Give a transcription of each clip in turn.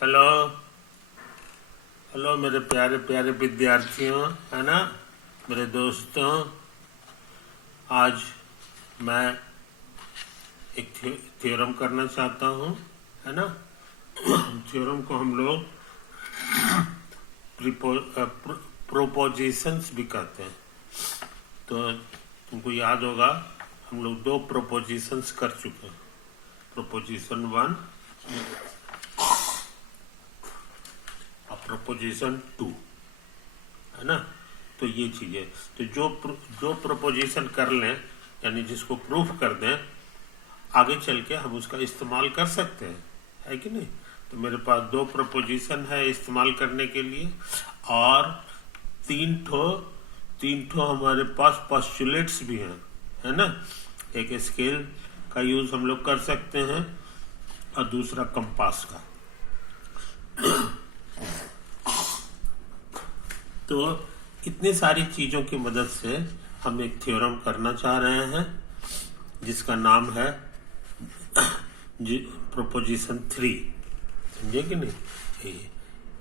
Hello hello मेरे प्यारे प्यारे विद्यार्थियों, है ना, मेरे दोस्तों। आज मैं एक थ्योरम करना चाहता हूँ, है ना। थ्योरम को हम लोग प्रोपोजिशंस भी कहते हैं। तो तुमको याद होगा हम लोग 2 प्रोपोजिशंस कर चुके हैं, प्रोपोजिशन 1 और प्रोपोजिशन 2, है ना। तो ये चीजें, तो जो प्रोपोजिशन कर लें, यानी जिसको प्रूफ कर दें, आगे चल के हम उसका इस्तेमाल कर सकते हैं, है कि नहीं। तो मेरे पास 2 प्रोपोजिशन है इस्तेमाल करने के लिए, और तीन ठो हमारे पास पोस्टुलेट्स भी हैं, है ना। एक स्केल का यूज हम लोग कर सकते हैं और दूसरा कंपास का। तो इतनी सारी चीजों की मदद से हम एक थ्योरम करना चाह रहे हैं जिसका नाम है प्रोपोजिशन 3, समझे कि नहीं।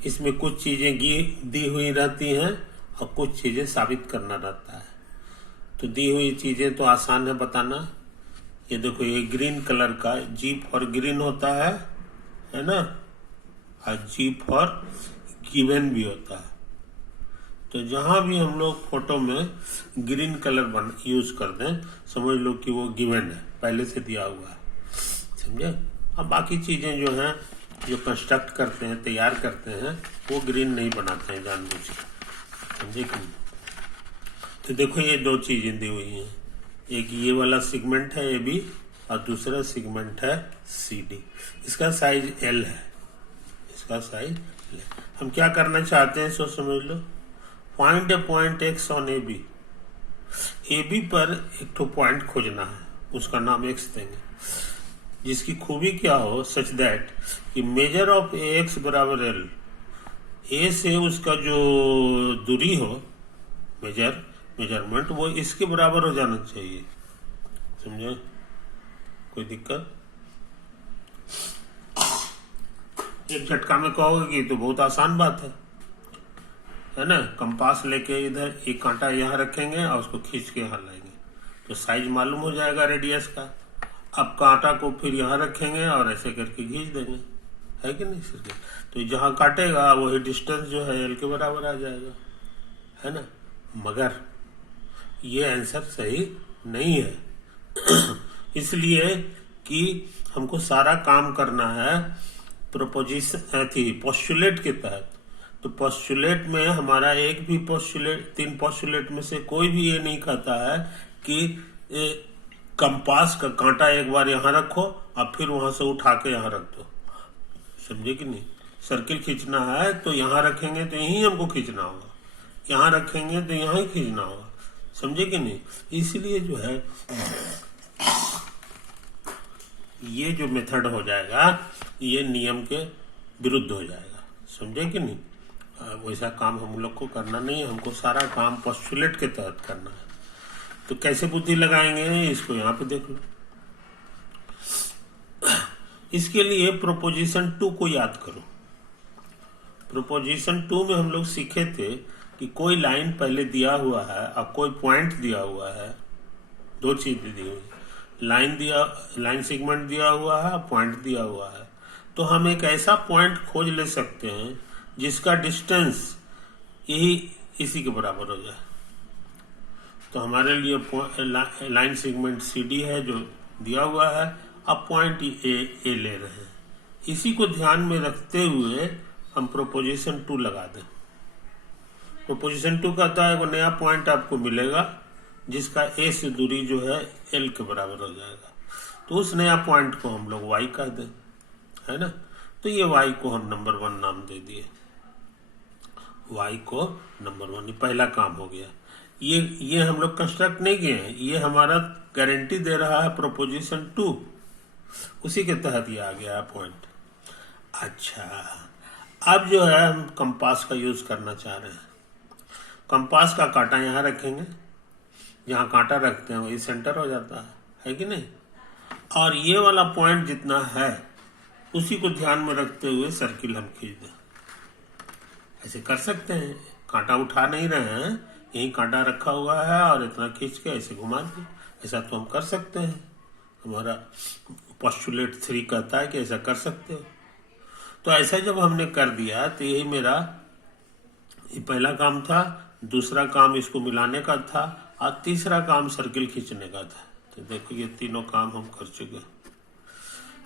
इसमें कुछ चीजें दी हुई रहती हैं और कुछ चीजें साबित करना रहता है। तो दी हुई चीजें तो आसान है बताना। ये देखो, ये ग्रीन कलर का जी फॉर ग्रीन होता है ना, और जी फॉर गिवन भी होता है। तो जहां भी हम लोग फोटो में ग्रीन कलर यूज कर दें, समझ लो कि वो गिवन है, पहले से दिया हुआ है, समझे। अब बाकी चीजें जो हैं, जो कंस्ट्रक्ट करते हैं, तैयार करते हैं, वो ग्रीन नहीं बनाते हैं जानबूझ के, समझे कि नहीं। तो देखो, ये 2 चीजें दी हुई हैं, एक ये वाला सेगमेंट है ए बी और दूसरा सेगमेंट है सी डी। इसका साइज एल है, इसका साइज एल है। हम क्या करना चाहते हैं, सो समझ लो। Find a point X on A B. A B पर एक तो पॉइंट खोजना है, उसका नाम एक्स देंगे, जिसकी खूबी क्या हो, सच दैट कि मेजर ऑफ ए एक्स बराबर एल। ए से उसका जो दूरी हो, मेजरमेंट, वो इसके बराबर हो जाना चाहिए, समझे। कोई दिक्कत? एक झटका में कहोगे कि तो बहुत आसान बात है ना। कंपास लेके इधर एक कांटा यहाँ रखेंगे और उसको खींच के यहाँ लाएंगे तो साइज मालूम हो जाएगा रेडियस का। अब कांटा को फिर यहाँ रखेंगे और ऐसे करके खींच देंगे, है कि नहीं सर। तो जहाँ काटेगा वही डिस्टेंस जो है एल के बराबर आ जाएगा, है ना। मगर ये आंसर सही नहीं है इसलिए कि हमको सारा काम करना है प्रोपोजिशन पोस्टुलेट के तहत। तो पोस्टुलेट में हमारा एक भी पोस्टुलेट, 3 पोस्टुलेट में से कोई भी ये नहीं कहता है कि कंपास का कांटा एक बार यहाँ रखो और फिर वहां से उठा के यहाँ रख दो, समझे कि नहीं। सर्किल खींचना है तो यहाँ रखेंगे तो यहीं हमको खींचना होगा, यहाँ रखेंगे तो यहाँ ही खींचना होगा, समझे कि नहीं। इसलिए जो है ये जो मेथड हो जाएगा, ये नियम के विरुद्ध हो जाएगा, समझे कि नहीं। वैसा काम हम लोग को करना नहीं है, हमको सारा काम पोस्टुलेट के तहत करना है। तो कैसे बुद्धि लगाएंगे, इसको यहाँ पे देख लो। इसके लिए प्रोपोजिशन 2 को याद करो। प्रोपोजिशन 2 में हम लोग सीखे थे कि कोई लाइन पहले दिया हुआ है और कोई पॉइंट दिया हुआ है, 2 चीजें दी हुई, लाइन सेगमेंट दिया हुआ है, पॉइंट दिया हुआ है। तो हम एक ऐसा पॉइंट खोज ले सकते हैं जिसका डिस्टेंस यही इसी के बराबर हो जाए। तो हमारे लिए लाइन सेगमेंट सी डी है जो दिया हुआ है, अब पॉइंट ए ले रहे हैं। इसी को ध्यान में रखते हुए हम प्रोपोजिशन 2 लगा दें। प्रोपोजिशन 2 कहता है वो नया पॉइंट आपको मिलेगा जिसका ए से दूरी जो है एल के बराबर हो जाएगा। तो उस नया पॉइंट को हम लोग वाई कह दें, है ना। तो ये वाई को हम नंबर 1 नाम दे दिए, वाई को नंबर 1, पहला काम हो गया। ये हम लोग कंस्ट्रक्ट नहीं किए हैं, ये हमारा गारंटी दे रहा है प्रोपोजिशन 2, उसी के तहत ये आ गया है पॉइंट। अच्छा, अब जो है हम कंपास का यूज करना चाह रहे हैं। कंपास का कांटा यहाँ रखेंगे, जहाँ कांटा रखते हैं वही सेंटर हो जाता है कि नहीं। और ये वाला पॉइंट जितना है उसी को ध्यान में रखते हुए सर्किल हम खींच दें। ऐसे कर सकते हैं, कांटा उठा नहीं रहे हैं, यही कांटा रखा हुआ है और इतना खींच के ऐसे घुमा दें। ऐसा तो हम कर सकते हैं, हमारा पोस्टुलेट 3 कहता है कि ऐसा कर सकते हो। तो ऐसा जब हमने कर दिया तो यही मेरा ये पहला काम था, दूसरा काम इसको मिलाने का था और तीसरा काम सर्किल खींचने का था। तो देखो ये तीनों काम हम कर चुके।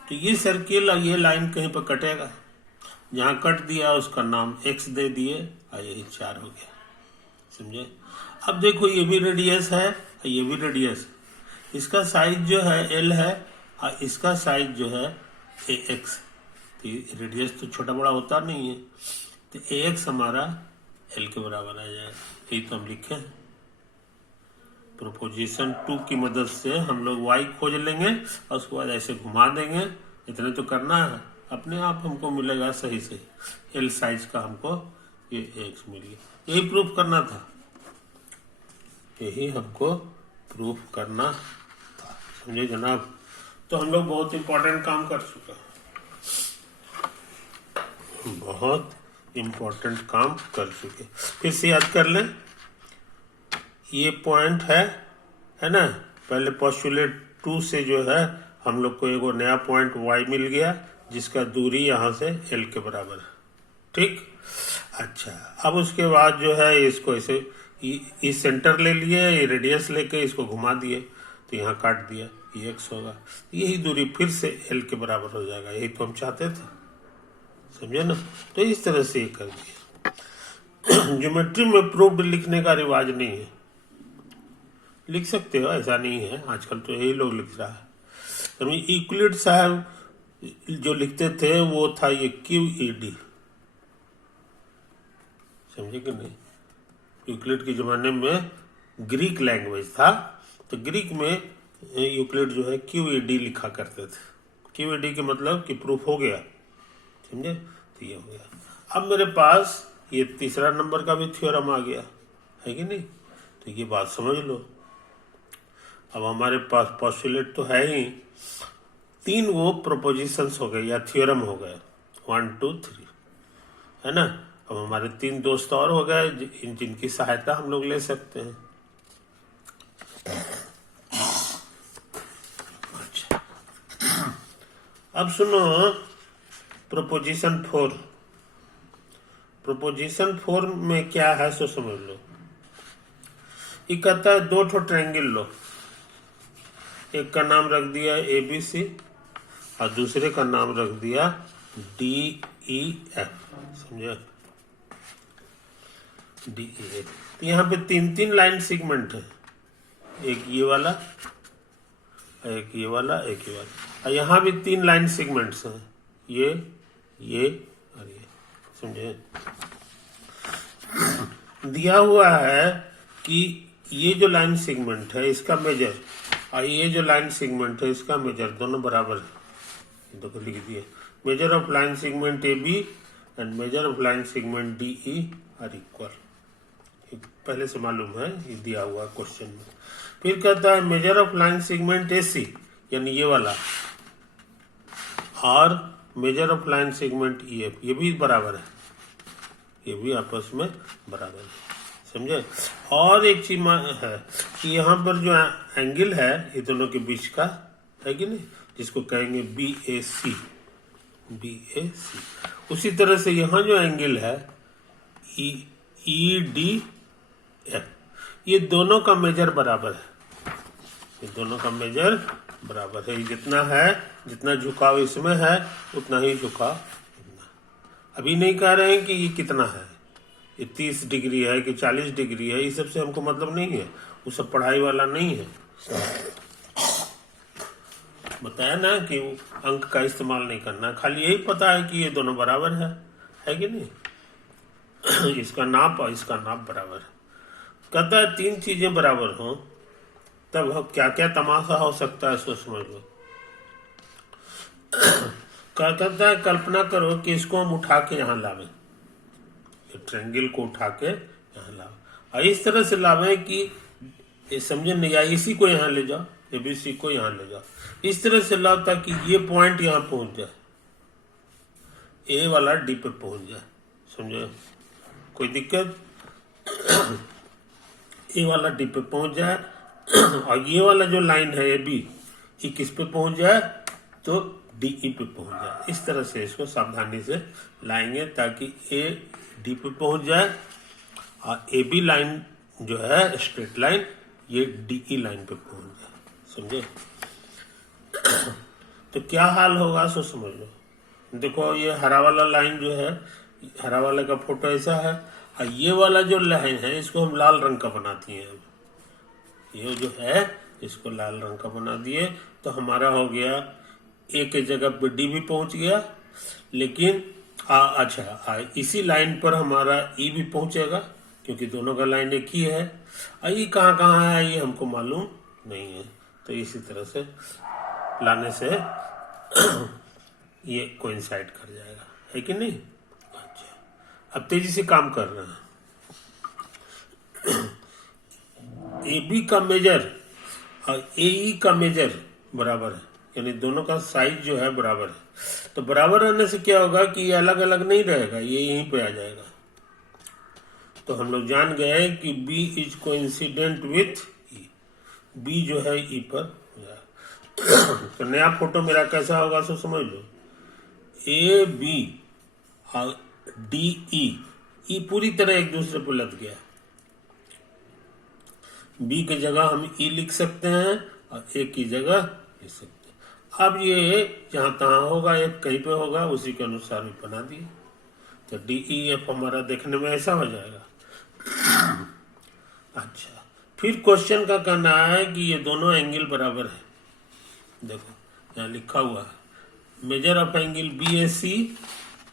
तो ये सर्किल और ये लाइन कहीं पर कटेगा, जहां कट दिया उसका नाम x दे दिए और यही 4 हो गया, समझे। अब देखो ये भी रेडियस है और ये भी रेडियस, इसका साइज जो है l है और इसका साइज जो है ax। तो रेडियस तो छोटा बड़ा होता नहीं है, तो ax हमारा l के बराबर आ जाएगा। यही तो हम लिखे हैं। प्रोपोजिशन 2 की मदद से हम लोग y खोज लेंगे और उसके बाद ऐसे घुमा देंगे। इतने तो करना है, अपने आप हमको मिलेगा सही से l साइज का, हमको ये x मिल गया। यही प्रूफ करना था, यही हमको प्रूफ करना था, समझे जनाब। तो हम लोग बहुत इंपॉर्टेंट काम कर चुके हैं, बहुत इंपॉर्टेंट काम कर चुके। फिर से याद कर लें, ये पॉइंट है ना। पहले पोस्टुलेट 2 से जो है हम लोग को एक नया पॉइंट y मिल गया जिसका दूरी यहाँ से l के बराबर है, ठीक। अच्छा, अब उसके बाद जो है इसको ऐसे इस सेंटर ले लिए, ये रेडियस लेके इसको घुमा दिए तो यहाँ काट दिया, ये x होगा। यही दूरी फिर से l के बराबर हो जाएगा, यही तो हम चाहते थे, समझे ना। तो इस तरह से ये कर दिया। ज्योमेट्री में प्रूफ लिखने का रिवाज नहीं है, लिख सकते हो, ऐसा नहीं है, आजकल तो यही लोग लिख रहा है। तो यूक्लिड साहब जो लिखते थे वो था ये QED, समझे कि नहीं। यूक्लिड के जमाने में ग्रीक लैंग्वेज था, तो ग्रीक में यूक्लिड जो है QED लिखा करते थे। QED के मतलब कि प्रूफ हो गया, समझे। तो ये हो गया। अब मेरे पास ये तीसरा नंबर का भी थ्योरम आ गया है कि नहीं, तो ये बात समझ लो। अब हमारे पास पोस्टुलेट तो है ही, 3 वो प्रोपोजिशंस हो गए या थ्योरम हो गए, 1 2 3, है ना। अब हमारे 3 दोस्त और हो गए जिनकी सहायता हम लोग ले सकते हैं। अच्छा, अब सुनो प्रोपोजिशन 4। प्रोपोजिशन 4 में क्या है सो समझ लो। ये कहता है 2 ठो ट्रायंगल लो, एक का नाम रख दिया ABC और दूसरे का नाम रख दिया DEF, समझे, DEF। तो यहाँ पे 3 लाइन सेगमेंट है, एक ये वाला, एक ये वाला, एक ये वाला, और यहाँ भी 3 लाइन सेगमेंट्स हैं, ये और ये, समझे। दिया हुआ है कि ये जो लाइन सेगमेंट है इसका मेजर और ये जो लाइन सेगमेंट है इसका मेजर दोनों बराबर है। देखो लिख दिए, measure of line segment AB and measure of line segment DE are equal. पहले से मालूम है, ये दिया हुआ क्वेश्चन में। फिर कहता है major of line segment AC यानी ये वाला और major of line segment EF, ये भी बराबर है, ये भी आपस में बराबर है, समझे। और एक चीज है कि यहाँ पर जो एंगल है ये दोनों के बीच का है कि नहीं, जिसको कहेंगे BAC। उसी तरह से यहाँ जो एंगल है EDF, ये दोनों का मेजर बराबर है, ये दोनों का मेजर बराबर है। जितना है, जितना झुकाव इसमें है उतना ही झुकाव। अभी नहीं कह रहे हैं कि ये कितना है, ये 30 डिग्री है कि 40 डिग्री है, ये सबसे हमको मतलब नहीं है, वो सब पढ़ाई वाला नहीं है। बताया ना कि अंक का इस्तेमाल नहीं करना, खाली यही पता है कि ये दोनों बराबर है कि नहीं। इसका नाप और इसका नाप बराबर है। कहता है 3 चीजें बराबर हो तब क्या क्या तमाशा हो सकता है, सो समझ लो। क्या कहता है, कल्पना करो कि इसको हम उठा के यहाँ लावें, ट्रायंगल को उठा के यहाँ लाओ और इस तरह से लावे कि ये समझे नहीं, या इसी को यहाँ ले जाओ, ABC को यहाँ ले जाओ, इस तरह से लाओ ताकि ये पॉइंट यहाँ पहुंच जाए, ए वाला डी पे पहुंच जाए, समझे? कोई दिक्कत? ए वाला डी पे पहुंच जाए और ये वाला जो लाइन है ए बी, ये किस पे पहुंच जाए? तो डी ई पे पहुंच जाए। इस तरह से इसको सावधानी से लाएंगे ताकि ए डी पे पहुंच जाए और ए बी लाइन जो है स्ट्रेट लाइन, ये डी ई लाइन पे पहुंच जाए, समझे? तो क्या हाल होगा सो समझ लो। देखो ये हरा वाला लाइन जो है, हरा वाले का फोटो ऐसा है और ये वाला जो लाइन है इसको हम लाल रंग का बनाती हैं। ये जो है इसको लाल रंग का बना दिए तो हमारा हो गया ए के जगह पे डी भी पहुंच गया, लेकिन इसी लाइन पर हमारा ई भी पहुंचेगा क्योंकि दोनों का लाइन एक ही है। ई कहाँ कहाँ है ये हमको मालूम नहीं है, तो इसी तरह से लाने से ये कोइंसाइड कर जाएगा, है कि नहीं? अच्छा, अब तेजी से काम कर रहे हैं। ए बी का मेजर और ए ई का मेजर बराबर है, यानी दोनों का साइज जो है बराबर है। तो बराबर रहने से क्या होगा कि ये अलग अलग नहीं रहेगा, ये यहीं पे आ जाएगा। तो हम लोग जान गए कि B is coincident with E, B जो है E पर। तो नया फोटो मेरा कैसा होगा सो समझ लो। ए बी और डी ई पूरी तरह एक दूसरे पर लग गया। बी की जगह हम ई लिख सकते हैं और ए की जगह लिख सकते हैं। अब ये जहां तहां होगा, एक कहीं पे होगा, उसी के अनुसार भी बना दिए। तो डी ई एफ हमारा देखने में ऐसा हो जाएगा। अच्छा, फिर क्वेश्चन का कहना है कि ये दोनों एंगल बराबर है। देखो यहाँ लिखा हुआ है मेजर ऑफ एंगल बी ए सी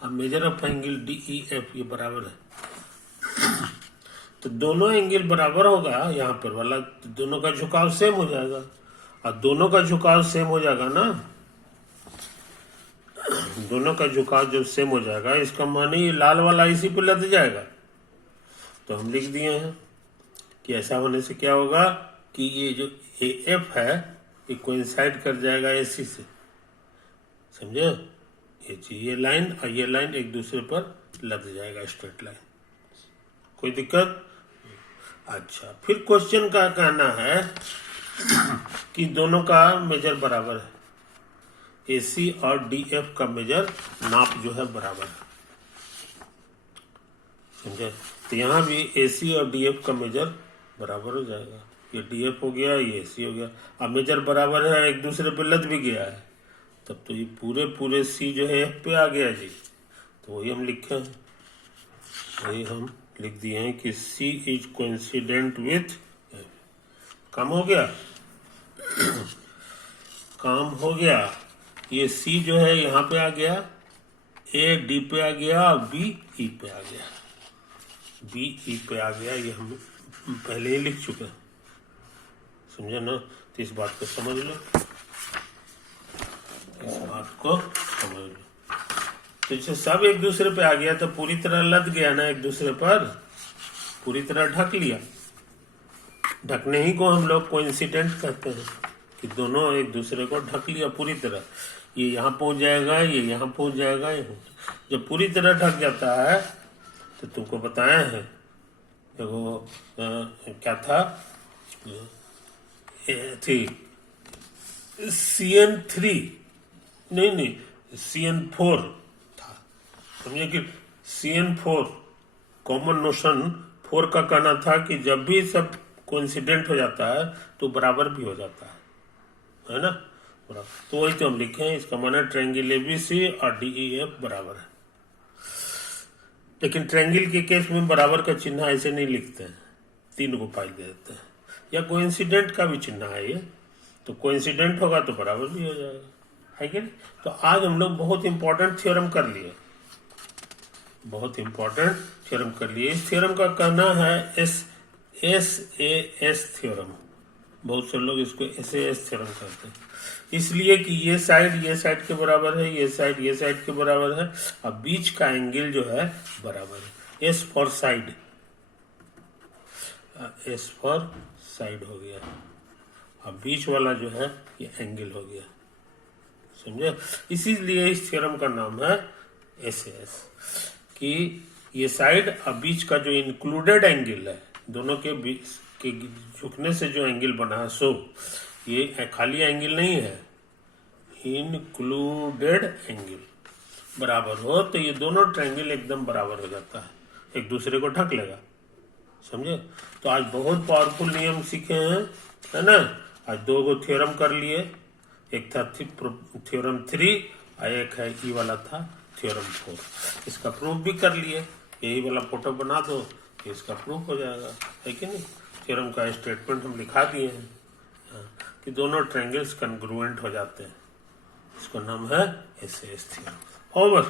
और measure of angle D E F, ये बराबर है। तो दोनों एंगल बराबर होगा यहाँ पर वाला, तो दोनों का झुकाव सेम हो जाएगा। और दोनों का झुकाव सेम हो जाएगा ना, दोनों का झुकाव जब सेम हो जाएगा इसका माने ये लाल वाला इसी पे लद जाएगा। तो हम लिख दिए हैं कि ऐसा होने से क्या होगा कि ये जो ए एफ है ये कोइंसाइड कर जाएगा ए सी से, समझे? ये लाइन और ये लाइन एक दूसरे पर लद जाएगा, स्ट्रेट लाइन। कोई दिक्कत? अच्छा, फिर क्वेश्चन का कहना है कि दोनों का मेजर बराबर है, AC और DF का मेजर नाप जो है बराबर है, समझे? तो यहाँ भी AC और DF का मेजर बराबर हो जाएगा। ये DF हो गया, ये AC हो गया। अब मेजर बराबर है, एक दूसरे पे लद भी गया है, तब तो ये पूरे C जो है F पे आ गया जी। तो वही हम लिखे हैं, वही हम लिख दिए हैं कि C is coincident with F। काम हो गया? काम हो गया। ये C जो है यहाँ पे आ गया, A D पे आ गया और B E पे आ गया, B E पे आ गया। ये हम पहले ही लिख चुके हैं, समझे ना? तो इस बात को समझ लो, इस बात को समझ लो। तो इसे सब एक दूसरे पे आ गया तो पूरी तरह लद गया ना, एक दूसरे पर पूरी तरह ढक लिया। ढकने ही को हम लोग कोइंसिडेंट कहते हैं कि दोनों एक दूसरे को ढक लिया पूरी तरह। ये यहाँ पहुंच जाएगा, ये यहाँ पहुंच जाएगा। जब पूरी तरह ढक जाता है तो तुमको बताया है, देखो क्या था, थी CN3 नहीं CN4 था, समझे? कि CN4 कॉमन नोशन 4 का कहना था कि जब भी सब कोइंसिडेंट हो जाता है तो बराबर भी हो जाता है ना? बराबर। तो वही तो हम लिखे हैं, इसका माना ट्रायंगल ABC और DEF बराबर है। लेकिन ट्रायंगल के केस में बराबर का चिन्ह ऐसे नहीं लिखते हैं, 3 को पाई देते हैं। या कोइंसिडेंट का भी चिन्ह है ये, तो कोइंसिडेंट होगा तो बराबर भी हो जाएगा, है कि नहीं? तो आज हम लोग बहुत इंपॉर्टेंट थ्योरम कर लिए, बहुत इंपॉर्टेंट थ्योरम कर लिए। इस थ्योरम का कहना है SAS थ्योरम। बहुत से लोग इसको SAS थ्योरम कहते हैं, इसलिए कि ये साइड के बराबर है, ये साइड के बराबर है, और बीच का एंगल जो है बराबर है। S for side, S for side हो गया, अब बीच वाला जो है ये एंगल हो गया, समझे? इसीलिए इस थ्योरम का नाम है एस कि ये साइड और बीच का जो इंक्लूडेड एंगल है, दोनों के बीच के झुकने से जो एंगल बना है, सो ये खाली एंगल नहीं है, इंक्लूडेड एंगल बराबर हो तो ये दोनों ट्रायंगल एकदम बराबर हो जाता है, एक दूसरे को ढक लेगा। समझे? तो आज बहुत पावरफुल नियम सीखे हैं, है ना। आज 2 थ्योरम कर लिए, एक था थ्योरम 3 और एक है ई वाला था थ्योरम 4। इसका प्रूफ भी कर लिए, यही वाला फोटो बना दो, इसका प्रूफ हो जाएगा, है कि नहीं। थ्योरम का स्टेटमेंट हम लिखा दिए हैं, हाँ, कि दोनों ट्रायंगल्स कन्ग्रुएंट हो जाते हैं। इसका नाम है एस थ्योरम। ओवर।